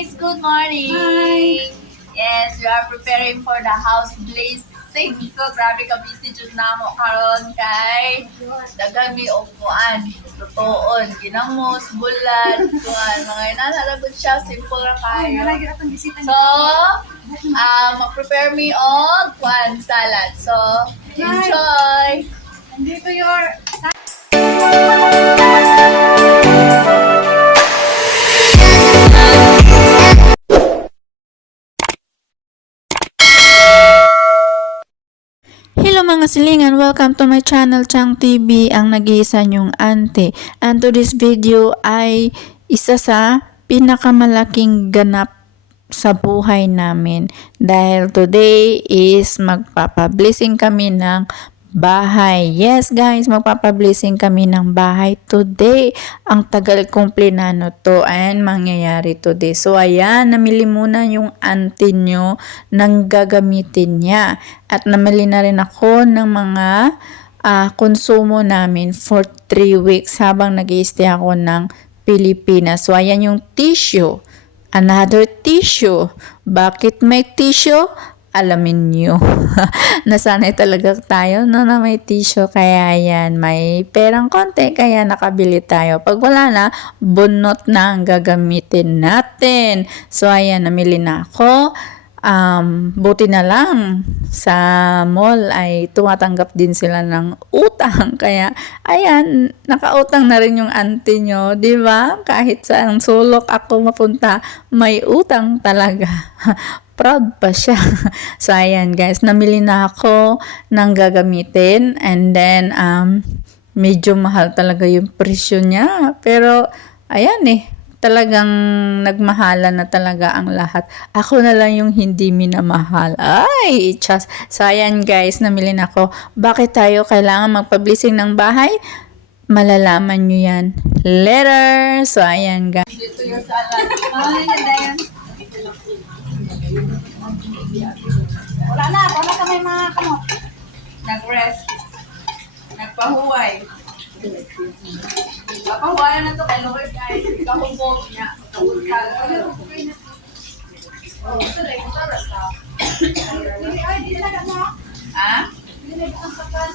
guys! Good morning! Hi! Yes, we are preparing for the house blazing. So, grabe ka busy dyan na mo karon kay dagang may upuan, tutuon, ginamos, bulan, tuwan. Mga inanalagod siya, simple ra Ay, kayo. nalagi atong bisita So, mag-prepare me og kwan salad. So, enjoy! Nandito your... Hello mga silingan, welcome to my channel Chang TV, ang nag-iisa nyong ante. And today's video ay isa sa pinakamalaking ganap sa buhay namin. Dahil today is magpapablessing kami ng bahay. Yes guys, magpapablessing kami ng bahay today. Ang tagal kong plinano to and mangyayari today. So ayan, namili muna yung auntie nyo ng gagamitin niya. At namili na rin ako ng mga konsumo namin for 3 weeks habang nag-i-stay ako ng Pilipinas. So ayan yung tissue. Another tissue. Bakit may tissue? Alamin nyo. Nasanay talaga tayo no, na may tissue. Kaya yan, may perang konti. Kaya nakabili tayo. Pag wala na, bunot na ang gagamitin natin. So ayan, namili na ako. Buti na lang sa mall ay tumatanggap din sila ng utang. Kaya ayan, nakautang na rin yung auntie nyo, di ba? Kahit saan sulok ako mapunta, may utang talaga. Proud pa siya. So ayan guys, namili na ako ng gagamitin and then medyo mahal talaga yung presyo niya. Pero ayan talagang nagmahala na talaga ang lahat. Ako na lang yung hindi minamahal. Ay, just. So ayan guys, namili na ako. Bakit tayo kailangan magpa-blessing ng bahay? Malalaman nyo yan later. So ayan guys. Dito yung salad. Wala na may mga kamot. Nag-rest. Nagpahuway. Papahuwayan na to kay Lord guys. Kahubog niya. Kahubog. Oh, ito lang. Ito lang. Ay, di na mo. Ha? Di na ang sakan.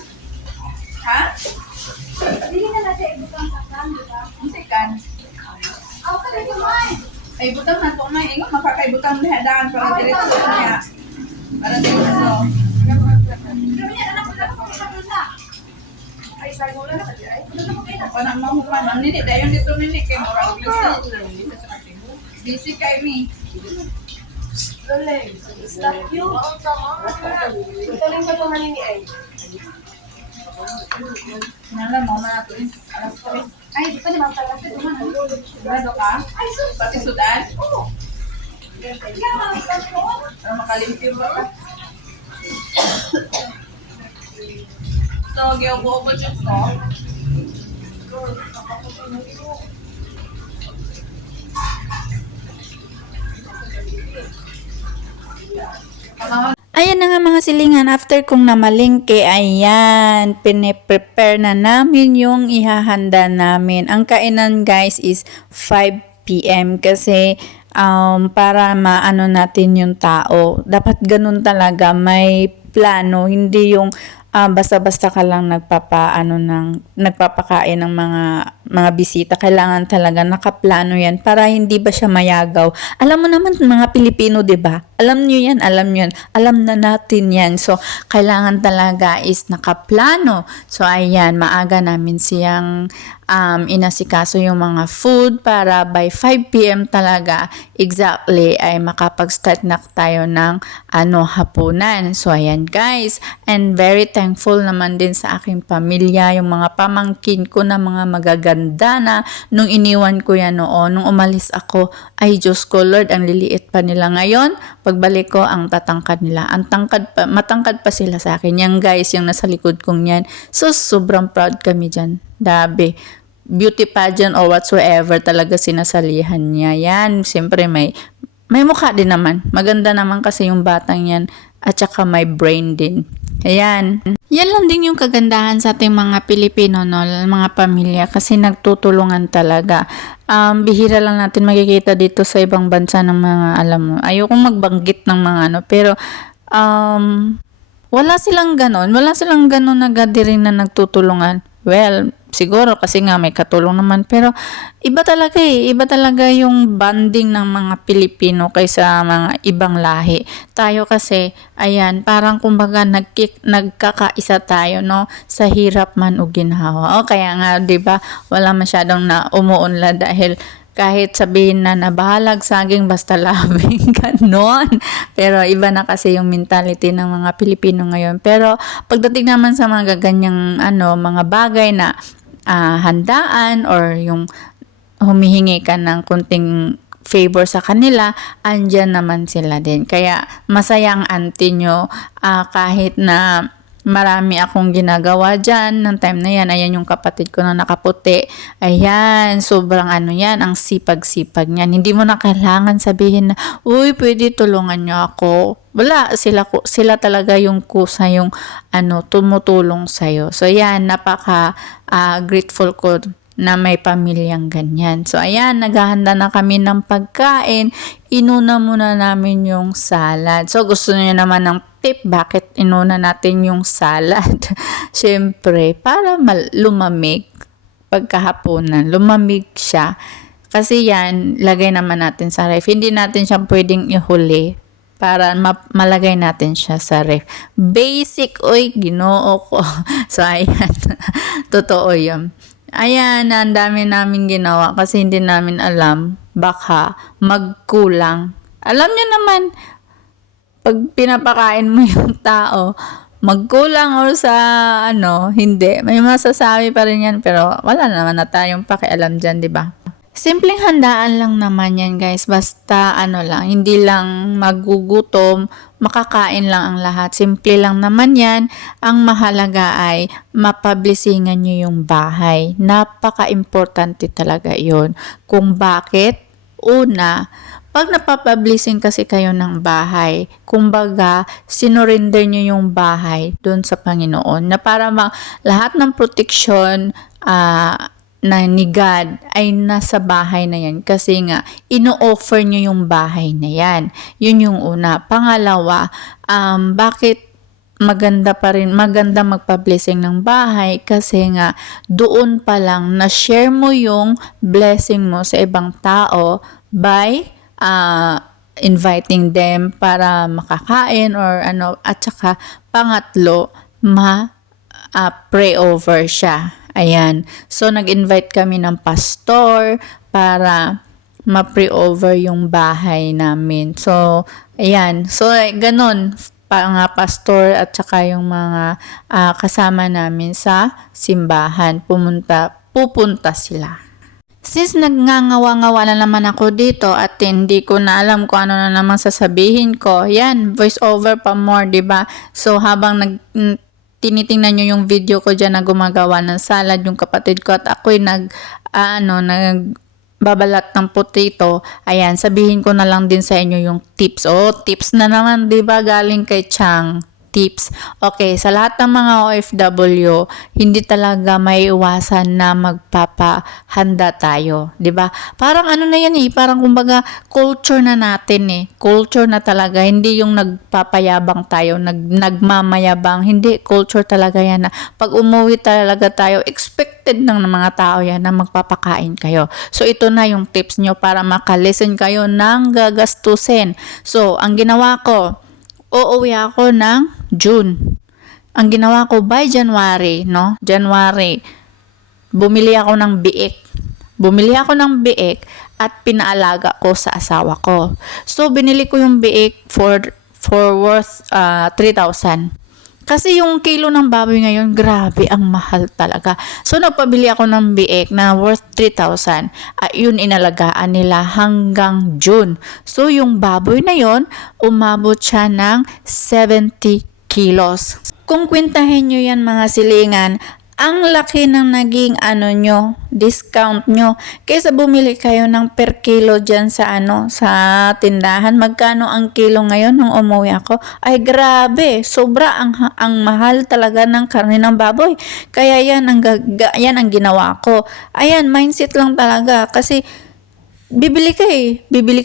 Ha? Di na natin ibutang sakan, di ba? Ang sikan. Ako ka rin kumain. Ay, butang na ito. May ingat makakaibutang lihadaan para diretso niya. Para diretso. Pero yan, anak ko na ako sa na. Ay, sa mo lang na ay. Ano na mo kayo? Ako na mahupan. Ang nini, dayon dito nini. Kay Morang busy. Busy kay me. Stop you. Italing ka pa manini ay. Nala mo na ito. Alas 3. Ay, di pa ni magtalas ito man. Sigurado ka? Ay, sus. Pati sudan? Oo. Yan ang tanong. Para makalimpyo ba ka? So, giubo-ubo dyan ko. Ayan na nga mga silingan, after kong namalingke, ayan, piniprepare na namin yung ihahanda namin. Ang kainan guys is 5 p.m. kasi para maano natin yung tao. Dapat ganun talaga, may plano, hindi yung basta-basta ka lang nagpapakain ng mga bisita. Kailangan talaga nakaplano yan para hindi ba siya mayagaw. Alam mo naman mga Pilipino, 'di ba? Alam niyo yan, alam niyo yan. Alam na natin yan. So, kailangan talaga is nakaplano. So, ayan, maaga namin siyang inasikaso yung mga food para by 5 p.m. talaga exactly ay makapag-start na tayo ng hapunan. So, ayan guys. And very thankful naman din sa aking pamilya, yung mga pamangkin ko na mga magaganda na nung iniwan ko yan noon, nung umalis ako, ay Diyos ko Lord, ang liliit pa nila ngayon. Pagbalik ko, ang tatangkad nila. Matangkad pa sila sa akin. Yan guys, yung nasa likod kong yan. So, sobrang proud kami dyan. Dabi. Beauty pageant or whatsoever talaga sinasalihan niya. Yan, siyempre may mukha din naman. Maganda naman kasi yung batang yan. At saka may brain din. Ayan. Yan lang din yung kagandahan sa ating mga Pilipino, no, mga pamilya, kasi nagtutulungan talaga. Bihira lang natin makikita dito sa ibang bansa ng mga, alam mo, ayokong magbanggit ng mga ano, pero wala silang ganon na gathering na nagtutulungan. Well, siguro kasi nga may katulong naman, pero iba talaga yung bonding ng mga Pilipino kaysa mga ibang lahi. Tayo kasi, ayan, parang kumbaga nagkakaisa tayo, no, sa hirap man o ginhawa. O kaya nga, 'di ba, wala masyadong na umuunlad dahil kahit sabihin na nabahalag saging basta labing ganon. Pero iba na kasi yung mentality ng mga Pilipino ngayon. Pero pagdating naman sa mga ganyang mga bagay na handaan or yung humihingi ka ng kunting favor sa kanila, andyan naman sila din. Kaya masaya ang auntie nyo kahit na marami akong ginagawa dyan ng time na yan. Ayan yung kapatid ko na nakaputi. Ayan, sobrang yan, ang sipag-sipag niyan. Hindi mo na kailangan sabihin na, uy, pwede tulungan nyo ako. Wala, sila talaga yung kusa yung tumutulong sa'yo. So yan, napaka grateful ko na may pamilyang ganyan. So ayan, naghahanda na kami ng pagkain. Inuna muna namin yung salad. So gusto niyo naman ng tip, bakit inuna natin yung salad? Siyempre, para lumamig pagkahaponan. Lumamig siya. Kasi yan, lagay naman natin sa ref. Hindi natin siya pwedeng ihuli para malagay natin siya sa ref. Basic, oy, ginoo ko. So ayan, totoo yun. Ayan, ang dami namin ginawa kasi hindi namin alam, baka magkulang. Alam nyo naman, pag pinapakain mo yung tao, magkulang or sa hindi. May masasabi pa rin yan, pero wala naman na tayong pakialam dyan, di ba? Simpleng handaan lang naman yan, guys. Basta lang, hindi lang magugutom, makakain lang ang lahat. Simple lang naman yan. Ang mahalaga ay mapablisingan nyo yung bahay. Napaka-importante talaga yon. Kung bakit, una, pag napapablising kasi kayo ng bahay, kumbaga, sinurinder nyo yung bahay doon sa Panginoon na para lahat ng protection na ni God ay nasa bahay na yan kasi nga ino-offer nyo yung bahay na yan. Yun yung una. Pangalawa, bakit maganda magpa-blessing ng bahay kasi nga doon pa lang na-share mo yung blessing mo sa ibang tao by inviting them para makakain or at saka pangatlo, pray over siya. Ayan. So, nag-invite kami ng pastor para ma-pray over yung bahay namin. So, ayan. So, ganun. Pastor at saka yung mga kasama namin sa simbahan. Pupunta sila. Since nagngangawa-ngawa na naman ako dito at hindi ko na alam kung ano na naman sasabihin ko, yan, voice over pa more, diba? So, habang tinitingnan nyo yung video ko dyan na gumagawa ng salad, yung kapatid ko at ako'y nagbabalat ng potato. Ayan, sabihin ko na lang din sa inyo yung tips. Tips na naman, diba? Galing kay Chang. Tips. Okay, sa lahat ng mga OFW, hindi talaga may iwasan na magpapahanda tayo, 'di ba? Parang na yan parang kumbaga culture na natin Culture na talaga, hindi yung nagpapayabang tayo, nagmamayabang, hindi, culture talaga yan na pag umuwi talaga tayo, expected ng mga tao yan na magpapakain kayo. So ito na yung tips nyo para makalisten kayo ng gagastusin. So, ang ginawa ko, uuwi ako ng June. Ang ginawa ko by January, bumili ako ng biik. At pinaalaga ko sa asawa ko. So, binili ko yung biik for worth 3,000. Kasi yung kilo ng baboy ngayon, grabe, ang mahal talaga. So, nagpabili ako ng biik na worth 3,000. Yun inalagaan nila hanggang June. So, yung baboy na yun, umabot siya ng 70 kilos. Kung kwentahin nyo yan mga silingan, ang laki ng naging nyo, discount nyo. Kaysa bumili kayo ng per kilo dyan sa sa tindahan. Magkano ang kilo ngayon nung umuwi ako? Ay grabe, sobra ang mahal talaga ng karne ng baboy. Kaya yan ang ginawa ko. Ayan, mindset lang talaga kasi bibili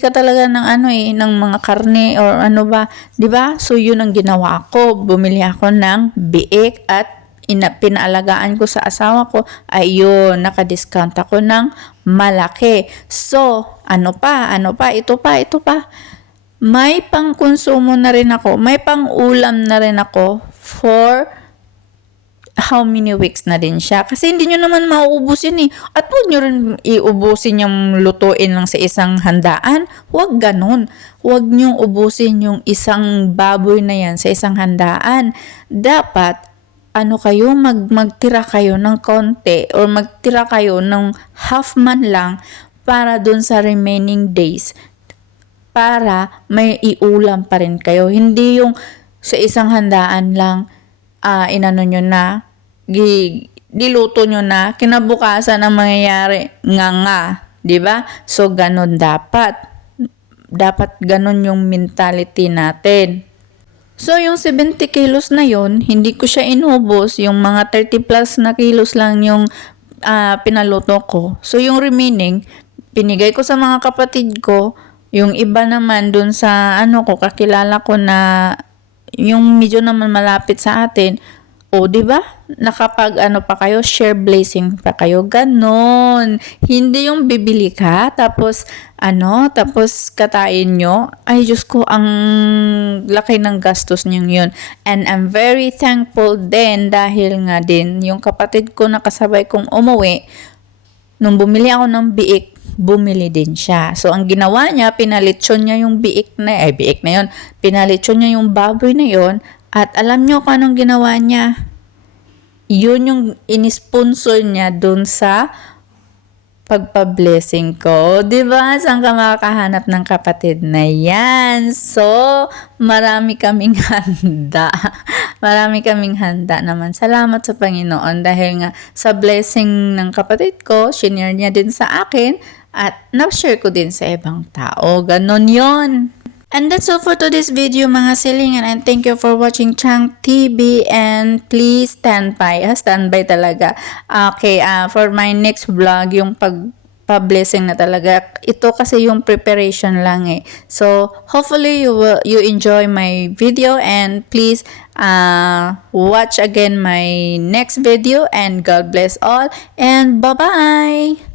ka talaga ng ng mga karne or ano ba, 'di ba? So yun ang ginawa ko. Bumili ako ng biik at pinaalagaan ko sa asawa ko, ayun, naka-discount ako ng malaki. So, ano pa, ito pa. May pang-konsumo na rin ako, may pang-ulam na rin ako for how many weeks na din siya. Kasi hindi nyo naman mauubos yun eh. At huwag nyo rin iubusin yung lutuin lang sa isang handaan. Huwag ganun. Huwag nyo ubusin yung isang baboy na yan sa isang handaan. Dapat, magtira kayo ng konti or magtira kayo ng half man lang para dun sa remaining days para may iulam pa rin kayo. Hindi yung sa isang handaan lang nyo na, diluto nyo na, kinabukasan ang mangyayari, nga, di ba? So, ganun dapat. Dapat ganun yung mentality natin. So, yung 70 kilos na yon hindi ko siya inubos. Yung mga 30 plus na kilos lang yung pinaluto ko. So, yung remaining, pinigay ko sa mga kapatid ko. Yung iba naman dun sa kakilala ko na yung medyo naman malapit sa atin. O, di ba? Nakapag pa kayo, share blessing pa kayo. Ganon. Hindi yung bibili ka, tapos katain nyo. Ay, Diyos ko, ang laki ng gastos nyo yun. And I'm very thankful din dahil nga din, yung kapatid ko nakasabay kong umuwi, nung bumili ako ng biik, bumili din siya. So, ang ginawa niya, pinalitsyon niya yung biik na yun. Pinalitsyon niya yung baboy na yun. At alam nyo kung anong ginawa niya? Yun yung inisponsor niya dun sa pagpa-blessing ko. Diba? Saan ka makakahanap ng kapatid na yan? So, marami kaming handa. Marami kaming handa naman. Salamat sa Panginoon dahil nga sa blessing ng kapatid ko, shinare niya din sa akin at na-share ko din sa ibang tao. Ganon yon. And that's all for today's video mga silingan, and thank you for watching Chang TV, and please stand by talaga. Okay, for my next vlog, yung pag-blessing na talaga. Ito kasi yung preparation lang eh. So, hopefully you enjoy my video, and please watch again my next video, and God bless all, and bye-bye!